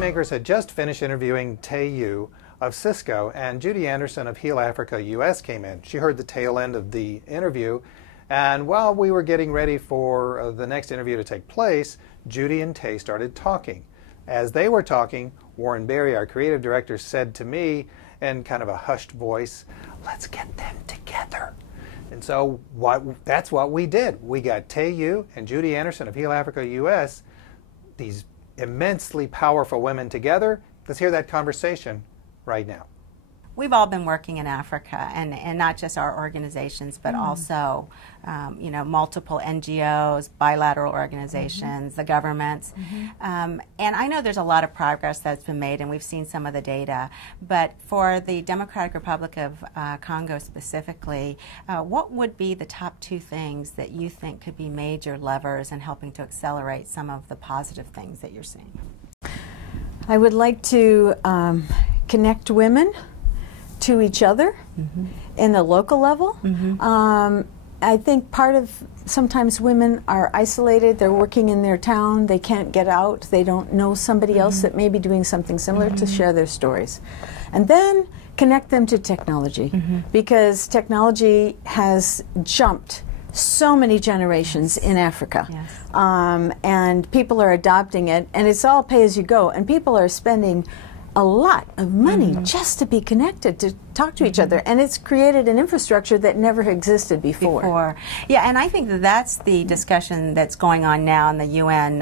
Rainmakers had just finished interviewing Tae Yoo of Cisco, and Judy Anderson of Heal Africa US came in. She heard the tail end of the interview, and while we were getting ready for the next interview to take place, Judy and Tae started talking. As they were talking, Warren Berry, our creative director, said to me in kind of a hushed voice, "Let's get them together." And so that's what we did. We got Tae Yoo and Judy Anderson of Heal Africa US, these immensely powerful women together. Let's hear that conversation right now. We've all been working in Africa, and not just our organizations, but also, you know, multiple NGOs, bilateral organizations, the governments. And I know there's a lot of progress that's been made, and we've seen some of the data. But for the Democratic Republic of Congo specifically, what would be the top 2 things that you think could be major levers in helping to accelerate some of the positive things that you're seeing? I would like to connect women to each other in the local level. I think part of sometimes women are isolated, they're working in their town, they can't get out, they don't know somebody else that may be doing something similar to share their stories. And then connect them to technology, because technology has jumped so many generations in Africa. And people are adopting it, and it's all pay as you go, and people are spending a lot of money just to be connected, to talk to each other, and it's created an infrastructure that never existed before. Yeah, and I think that that's the discussion that's going on now, and the UN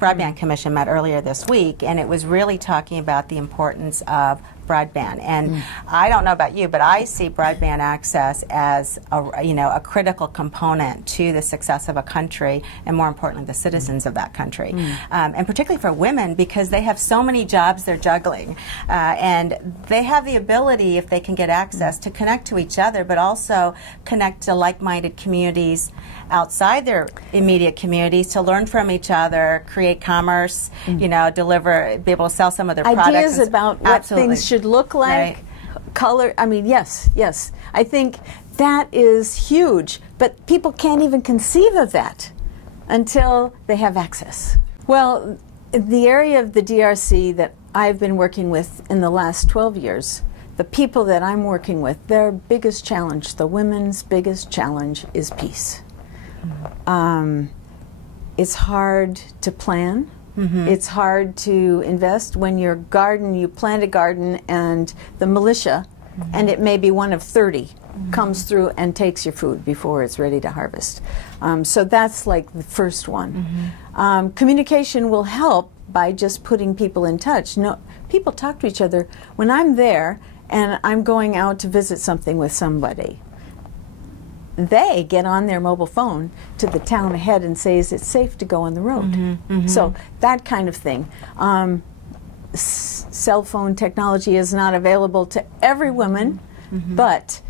Broadband Commission met earlier this week, and it was really talking about the importance of broadband. And I don't know about you, but I see broadband access as a critical component to the success of a country, and more importantly, the citizens of that country. And particularly for women, because they have so many jobs they're juggling, and they have the ability, if they can get access, to connect to each other, but also connect to like-minded communities outside their immediate communities, to learn from each other, create commerce, you know, be able to sell some of their products. Ideas about what things should look like, color. I mean, yes. I think that is huge, but people can't even conceive of that until they have access. Well, the area of the DRC that I've been working with in the last 12 years, the people that I'm working with, their biggest challenge, the women's biggest challenge, is peace. It's hard to plan. It's hard to invest when you plant a garden, and the militia, and it may be one of 30, comes through and takes your food before it's ready to harvest. So that's like the first one. Communication will help by just putting people in touch. No, people talk to each other. When I'm there and I'm going out to visit something with somebody, they get on their mobile phone to the town ahead and say, is it safe to go on the road? So that kind of thing. Cell phone technology is not available to every woman, but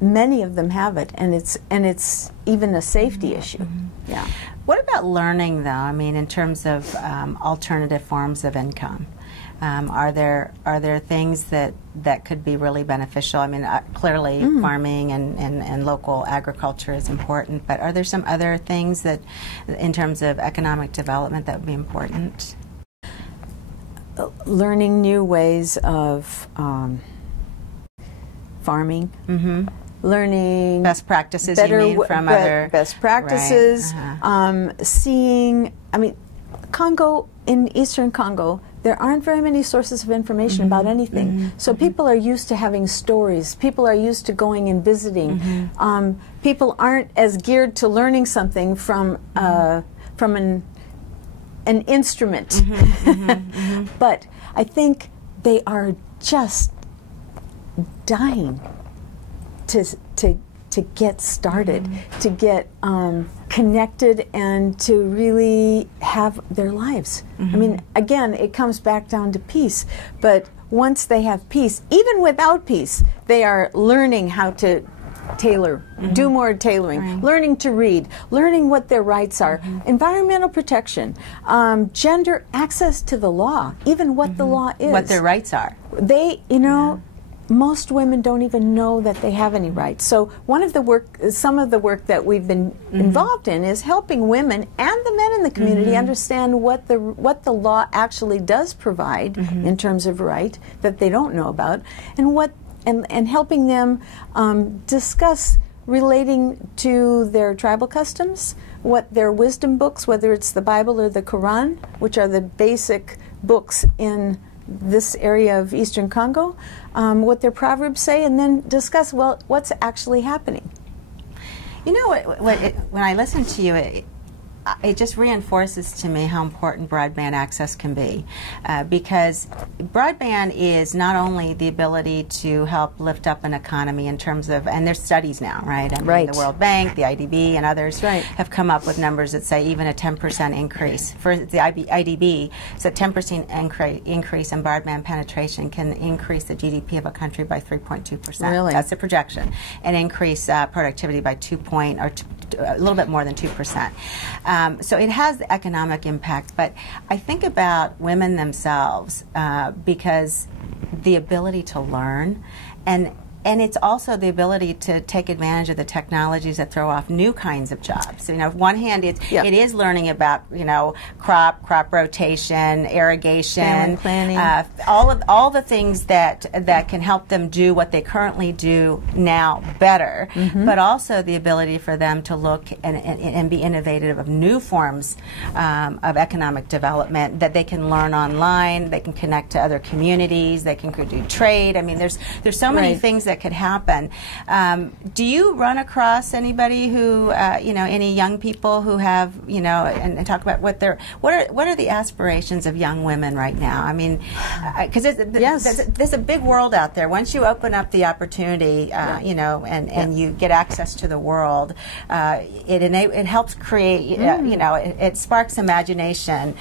many of them have it, and it's even a safety issue. Yeah. What about learning, though? I mean, in terms of alternative forms of income, are there things that could be really beneficial? I mean, clearly farming and local agriculture is important, but are there some other things that, in terms of economic development, that would be important? Learning new ways of farming. Learning best practices, you mean, from other best practices. Seeing, I mean, Congo, in Eastern Congo, there aren't very many sources of information about anything. So people are used to having stories. People are used to going and visiting. People aren't as geared to learning something from an instrument. But I think they are just dying to get started, to get connected, and to really have their lives. I mean, again, it comes back down to peace. But once they have peace, even without peace, they are learning how to tailor, do more tailoring, learning to read, learning what their rights are, environmental protection, gender access to the law, even what the law is. What their rights are. They, you know, most women don't even know that they have any rights. So some of the work that we've been involved in is helping women and the men in the community understand what the law actually does provide in terms of right that they don't know about, and helping them discuss relating to their tribal customs, what their wisdom books, whether it's the Bible or the Quran, which are the basic books in this area of Eastern Congo, what their proverbs say, and then discuss, well, what's actually happening. You know, when I listen to you, it just reinforces to me how important broadband access can be, because broadband is not only the ability to help lift up an economy in terms of, and there's studies now, right? I mean, the World Bank, the IDB, and others have come up with numbers that say even a 10% increase. For the IDB, so 10% increase in broadband penetration can increase the GDP of a country by 3.2%. Really? That's the projection, and increase productivity by a little bit more than 2%. So it has the economic impact, but I think about women themselves because the ability to learn, and it's also the ability to take advantage of the technologies that throw off new kinds of jobs. So, you know, on one hand, it is learning about, you know, crop rotation, irrigation, planning, all the things that can help them do what they currently do now better, but also the ability for them to look and be innovative of new forms of economic development that they can learn online. They can connect to other communities. They can do trade. I mean, there's so many things that could happen. Do you run across anybody who, you know, any young people who have, you know, and talk about what are the aspirations of young women right now? I mean, because there's a big world out there. Once you open up the opportunity, you know, and you get access to the world, it helps create, you know, it sparks imagination.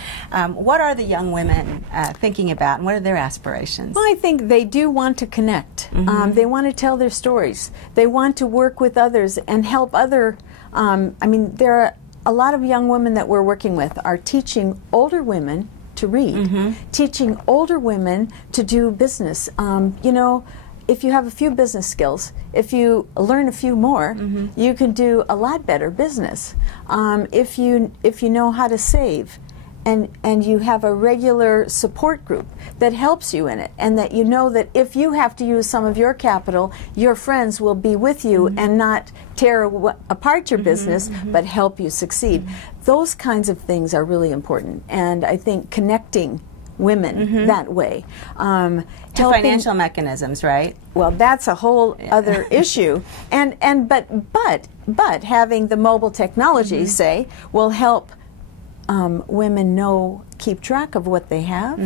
What are the young women thinking about, and what are their aspirations? Well, I think they do want to connect. They want to tell their stories. They want to work with others and help other. I mean, there are a lot of young women that we're working with are teaching older women to read, teaching older women to do business. You know, if you have a few business skills, if you learn a few more, you can do a lot better business. If you know how to save, and you have a regular support group that helps you in it, and that you know that if you have to use some of your capital, your friends will be with you and not tear apart your business, but help you succeed. Those kinds of things are really important, and I think connecting women that way. To financial mechanisms, right? Well, that's a whole other issue, but having the mobile technology, say, will help women keep track of what they have.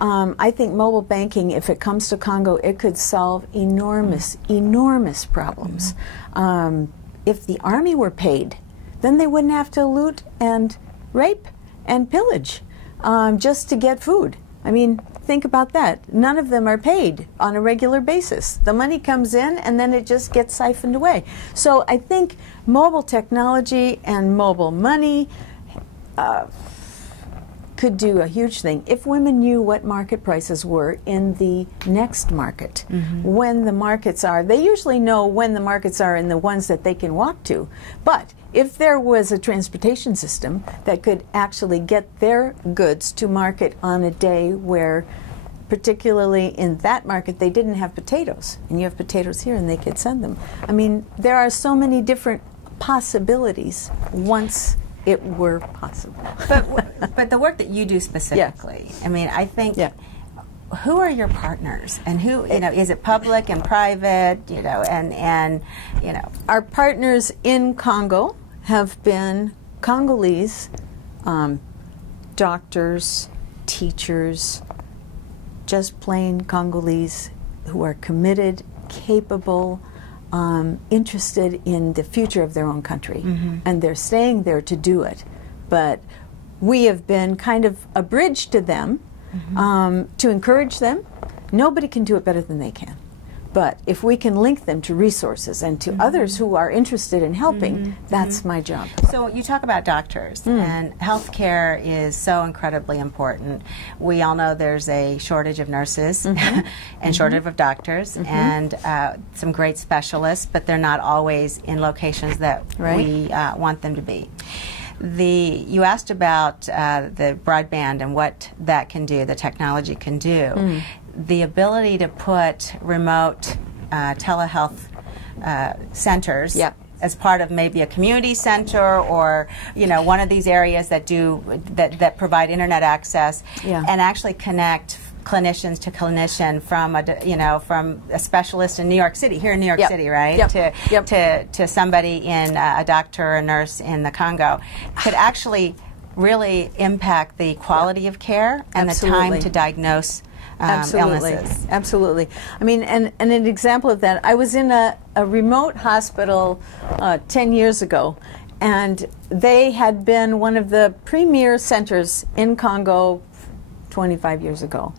I think mobile banking, if it comes to Congo, it could solve enormous problems. If the army were paid, then they wouldn't have to loot and rape and pillage just to get food. I mean, think about that. None of them are paid on a regular basis. The money comes in and then it just gets siphoned away. So I think mobile technology and mobile money could do a huge thing if women knew what market prices were in the next market. When the markets are, they usually know when the markets are in the ones that they can walk to. But if there was a transportation system that could actually get their goods to market on a day where, particularly in that market, they didn't have potatoes, and you have potatoes here and they could send them. I mean, there are so many different possibilities once it were possible. But the work that you do specifically, I mean, I think, who are your partners, and who, you know, is it public and private, you know, and you know? Our partners in Congo have been Congolese doctors, teachers, just plain Congolese who are committed, capable, interested in the future of their own country, and they're staying there to do it. But we have been kind of a bridge to them, to encourage them. Nobody can do it better than they can. But if we can link them to resources and to others who are interested in helping, that's my job. So you talk about doctors, and healthcare is so incredibly important. We all know there's a shortage of nurses and shortage of doctors and some great specialists, but they're not always in locations that we want them to be. You asked about the broadband and what that can do, the technology can do. The ability to put remote telehealth centers as part of maybe a community center, or one of these areas that that provide internet access, and actually connect clinicians to clinician from a specialist in New York City, here in New York City, right? To somebody in a doctor or a nurse in the Congo, could actually really impact the quality of care and the time to diagnose illnesses. Absolutely. I mean, and an example of that, I was in a remote hospital 10 years ago, and they had been one of the premier centers in Congo 25 years ago.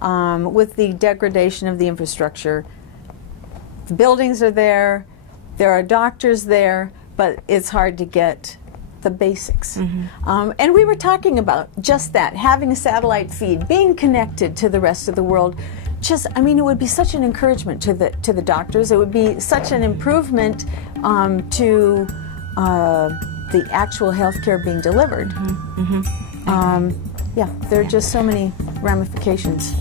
With the degradation of the infrastructure, the buildings are there are doctors there, but it's hard to get the basics. And we were talking about just that, having a satellite feed, being connected to the rest of the world. I mean, it would be such an encouragement to the doctors. It would be such an improvement to the actual health care being delivered. Yeah, there are just so many ramifications.